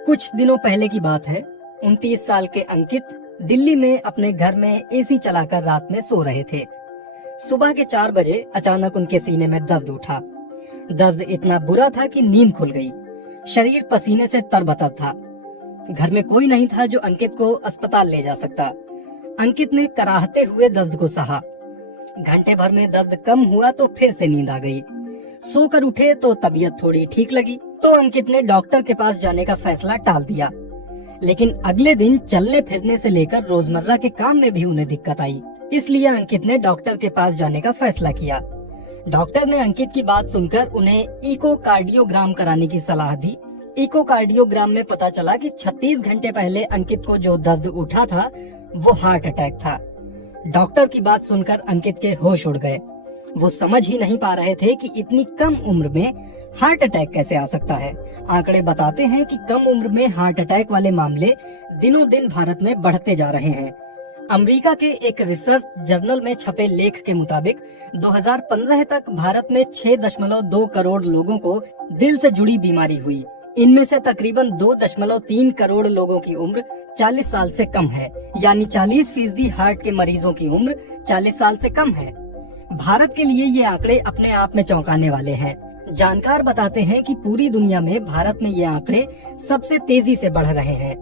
कुछ दिनों पहले की बात है। 29 साल के अंकित दिल्ली में अपने घर में एसी चलाकर रात में सो रहे थे। सुबह के 4 बजे अचानक उनके सीने में दर्द उठा। दर्द इतना बुरा था कि नींद खुल गई। शरीर पसीने से तरबतर था। घर में कोई नहीं था जो अंकित को अस्पताल ले जा सकता। अंकित ने कराहते हुए दर्द को सहा। घंटे भर में दर्द कम हुआ तो फिर से नींद आ गई। सोकर उठे तो तबीयत थोड़ी ठीक लगी, तो अंकित ने डॉक्टर के पास जाने का फैसला टाल दिया। लेकिन अगले दिन चलने फिरने से लेकर रोजमर्रा के काम में भी उन्हें दिक्कत आई। इसलिए अंकित ने डॉक्टर के पास जाने का फैसला किया। डॉक्टर ने अंकित की बात सुनकर उन्हें इकोकार्डियोग्राम कराने की सलाह दी। इकोकार्डियोग्राम में पता चला कि 36 घंटे पहले अंकित को जो दर्द उठा था वो हार्ट अटैक था। डॉक्टर की बात सुनकर अंकित के होश उड़ गए। वो समझ ही नहीं पा रहे थे कि इतनी कम उम्र में हार्ट अटैक कैसे आ सकता है। आंकड़े बताते हैं कि कम उम्र में हार्ट अटैक वाले मामले दिनों दिन भारत में बढ़ते जा रहे हैं। अमेरिका के एक रिसर्च जर्नल में छपे लेख के मुताबिक 2015 तक भारत में 6.2 करोड़ लोगों को दिल से जुड़ी बीमारी हुई। इनमें से तकरीबन 2.3 करोड़ लोगों की उम्र 40 साल से कम है, यानी 40% हार्ट के मरीजों की उम्र 40 साल से कम है। भारत के लिए ये आंकड़े अपने आप में चौंकाने वाले हैं। जानकार बताते हैं कि पूरी दुनिया में भारत में ये आंकड़े सबसे तेजी से बढ़ रहे हैं।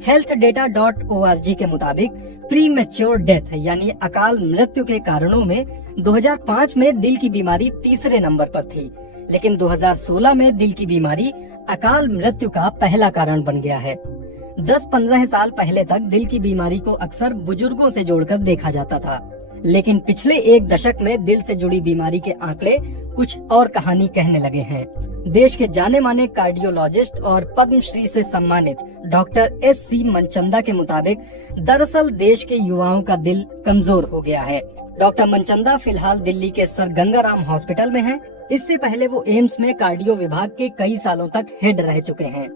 healthdata.org के मुताबिक प्री मैच्योर डेथ यानी अकाल मृत्यु के कारणों में 2005 में दिल की बीमारी तीसरे नंबर पर थी, लेकिन 2016 में दिल की बीमारी अकाल मृत्यु का पहला कारण बन गया है। 10-15 साल पहले तक दिल की बीमारी को अक्सर बुजुर्गों से जोड़कर देखा जाता था, लेकिन पिछले एक दशक में दिल से जुड़ी बीमारी के आंकड़े कुछ और कहानी कहने लगे हैं। देश के जाने माने कार्डियोलॉजिस्ट और पद्मश्री से सम्मानित डॉक्टर S.C. मनचंदा के मुताबिक दरअसल देश के युवाओं का दिल कमजोर हो गया है। डॉक्टर मनचंदा फिलहाल दिल्ली के सर गंगाराम हॉस्पिटल में हैं। इससे पहले वो एम्स में कार्डियो विभाग के कई सालों तक हेड रह चुके हैं।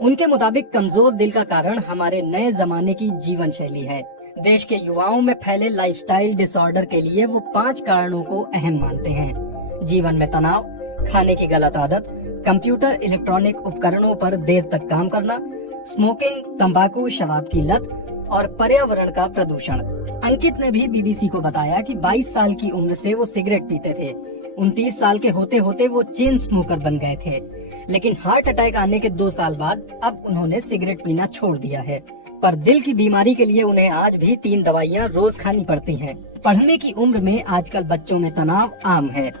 उनके मुताबिक कमजोर दिल का कारण हमारे नए जमाने की जीवन शैली है। देश के युवाओं में फैले लाइफस्टाइल डिसऑर्डर के लिए वो 5 कारणों को अहम मानते हैं। जीवन में तनाव, खाने की गलत आदत, कंप्यूटर इलेक्ट्रॉनिक उपकरणों पर देर तक काम करना, स्मोकिंग, तंबाकू, शराब की लत और पर्यावरण का प्रदूषण। अंकित ने भी बीबीसी को बताया कि 22 साल की उम्र से वो सिगरेट पीते थे। 29 साल के होते होते वो चेन स्मोकर बन गए थे, लेकिन हार्ट अटैक आने के 2 साल बाद अब उन्होंने सिगरेट पीना छोड़ दिया है। पर दिल की बीमारी के लिए उन्हें आज भी 3 दवाइयाँ रोज खानी पड़ती हैं। पढ़ने की उम्र में आजकल बच्चों में तनाव आम है।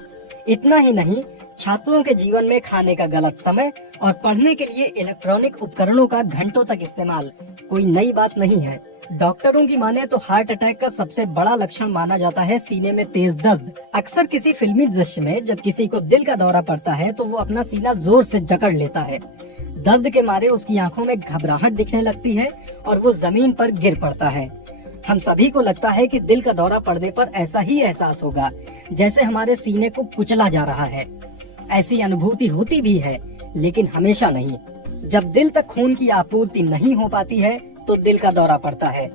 इतना ही नहीं, छात्रों के जीवन में खाने का गलत समय और पढ़ने के लिए इलेक्ट्रॉनिक उपकरणों का घंटों तक इस्तेमाल कोई नई बात नहीं है। डॉक्टरों की माने तो हार्ट अटैक का सबसे बड़ा लक्षण माना जाता है सीने में तेज दर्द। अक्सर किसी फिल्मी दृश्य में जब किसी को दिल का दौरा पड़ता है तो वो अपना सीना जोर से जकड़ लेता है। दर्द के मारे उसकी आंखों में घबराहट दिखने लगती है और वो जमीन पर गिर पड़ता है। हम सभी को लगता है कि दिल का दौरा पड़ने पर ऐसा ही एहसास होगा जैसे हमारे सीने को कुचला जा रहा है। ऐसी अनुभूति होती भी है, लेकिन हमेशा नहीं। जब दिल तक खून की आपूर्ति नहीं हो पाती है तो दिल का दौरा पड़ता है।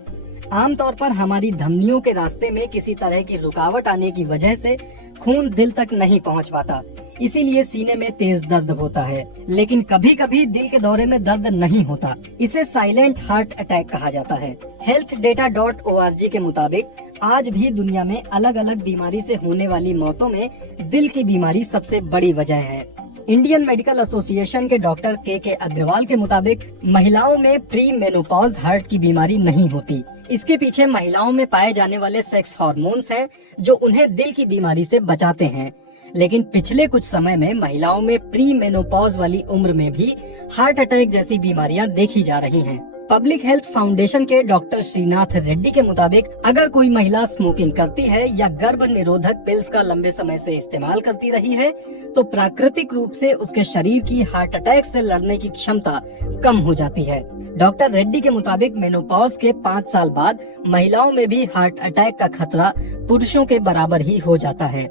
आमतौर पर हमारी धमनियों के रास्ते में किसी तरह की रुकावट आने की वजह से खून दिल तक नहीं पहुंच पाता, इसीलिए सीने में तेज दर्द होता है। लेकिन कभी कभी दिल के दौरे में दर्द नहीं होता, इसे साइलेंट हार्ट अटैक कहा जाता है। healthdata.org के मुताबिक आज भी दुनिया में अलग अलग बीमारी से होने वाली मौतों में दिल की बीमारी सबसे बड़ी वजह है। इंडियन मेडिकल एसोसिएशन के डॉक्टर के अग्रवाल के मुताबिक महिलाओं में प्री मेनोपॉज हार्ट की बीमारी नहीं होती। इसके पीछे महिलाओं में पाए जाने वाले सेक्स हार्मोन्स हैं जो उन्हें दिल की बीमारी से बचाते हैं। लेकिन पिछले कुछ समय में महिलाओं में प्री मेनोपॉज वाली उम्र में भी हार्ट अटैक जैसी बीमारियां देखी जा रही हैं। पब्लिक हेल्थ फाउंडेशन के डॉक्टर श्रीनाथ रेड्डी के मुताबिक अगर कोई महिला स्मोकिंग करती है या गर्भ निरोधक पिल्स का लंबे समय से इस्तेमाल करती रही है तो प्राकृतिक रूप से उसके शरीर की हार्ट अटैक से लड़ने की क्षमता कम हो जाती है। डॉक्टर रेड्डी के मुताबिक मेनोपॉज के 5 साल बाद महिलाओं में भी हार्ट अटैक का खतरा पुरुषों के बराबर ही हो जाता है।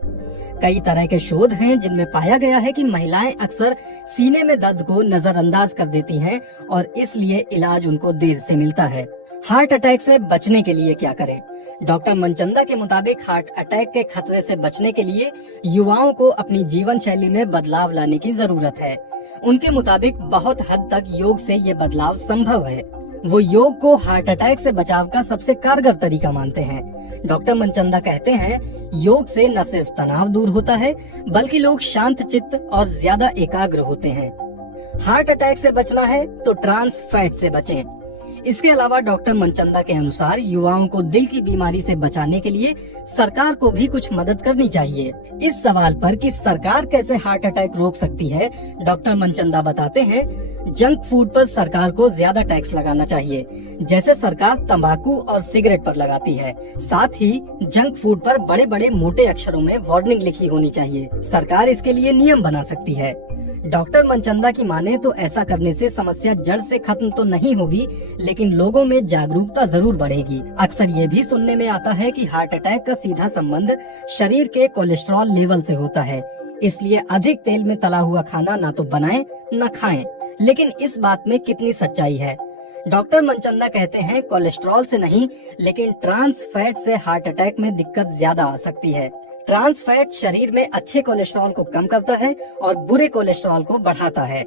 कई तरह के शोध हैं जिनमें पाया गया है कि महिलाएं अक्सर सीने में दर्द को नजरअंदाज कर देती हैं और इसलिए इलाज उनको देर से मिलता है। हार्ट अटैक से बचने के लिए क्या करें? डॉक्टर मनचंदा के मुताबिक हार्ट अटैक के खतरे से बचने के लिए युवाओं को अपनी जीवन शैली में बदलाव लाने की जरूरत है। उनके मुताबिक बहुत हद तक योग से ये बदलाव संभव है। वो योग को हार्ट अटैक से बचाव का सबसे कारगर तरीका मानते हैं। डॉक्टर मनचंदा कहते हैं, योग से न सिर्फ तनाव दूर होता है बल्कि लोग शांत चित्त और ज्यादा एकाग्र होते हैं। हार्ट अटैक से बचना है तो ट्रांस फैट से बचें। इसके अलावा डॉक्टर मनचंदा के अनुसार युवाओं को दिल की बीमारी से बचाने के लिए सरकार को भी कुछ मदद करनी चाहिए। इस सवाल पर कि सरकार कैसे हार्ट अटैक रोक सकती है, डॉक्टर मनचंदा बताते हैं, जंक फूड पर सरकार को ज्यादा टैक्स लगाना चाहिए, जैसे सरकार तंबाकू और सिगरेट पर लगाती है। साथ ही जंक फूड पर बड़े बड़े मोटे अक्षरों में वार्निंग लिखी होनी चाहिए। सरकार इसके लिए नियम बना सकती है। डॉक्टर मनचंदा की माने तो ऐसा करने से समस्या जड़ से खत्म तो नहीं होगी, लेकिन लोगों में जागरूकता जरूर बढ़ेगी। अक्सर ये भी सुनने में आता है कि हार्ट अटैक का सीधा संबंध शरीर के कोलेस्ट्रॉल लेवल से होता है, इसलिए अधिक तेल में तला हुआ खाना ना तो बनाएं न खाएं। लेकिन इस बात में कितनी सच्चाई है? डॉक्टर मनचंदा कहते हैं, कोलेस्ट्रॉल से नहीं लेकिन ट्रांस फैट से हार्ट अटैक में दिक्कत ज्यादा आ सकती है। ट्रांस फैट शरीर में अच्छे कोलेस्ट्रॉल को कम करता है और बुरे कोलेस्ट्रॉल को बढ़ाता है।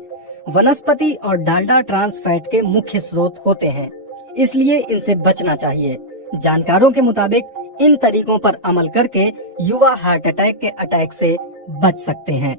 वनस्पति और डालडा ट्रांस फैट के मुख्य स्रोत होते हैं, इसलिए इनसे बचना चाहिए। जानकारों के मुताबिक इन तरीकों पर अमल करके युवा हार्ट अटैक के अटैक से बच सकते हैं।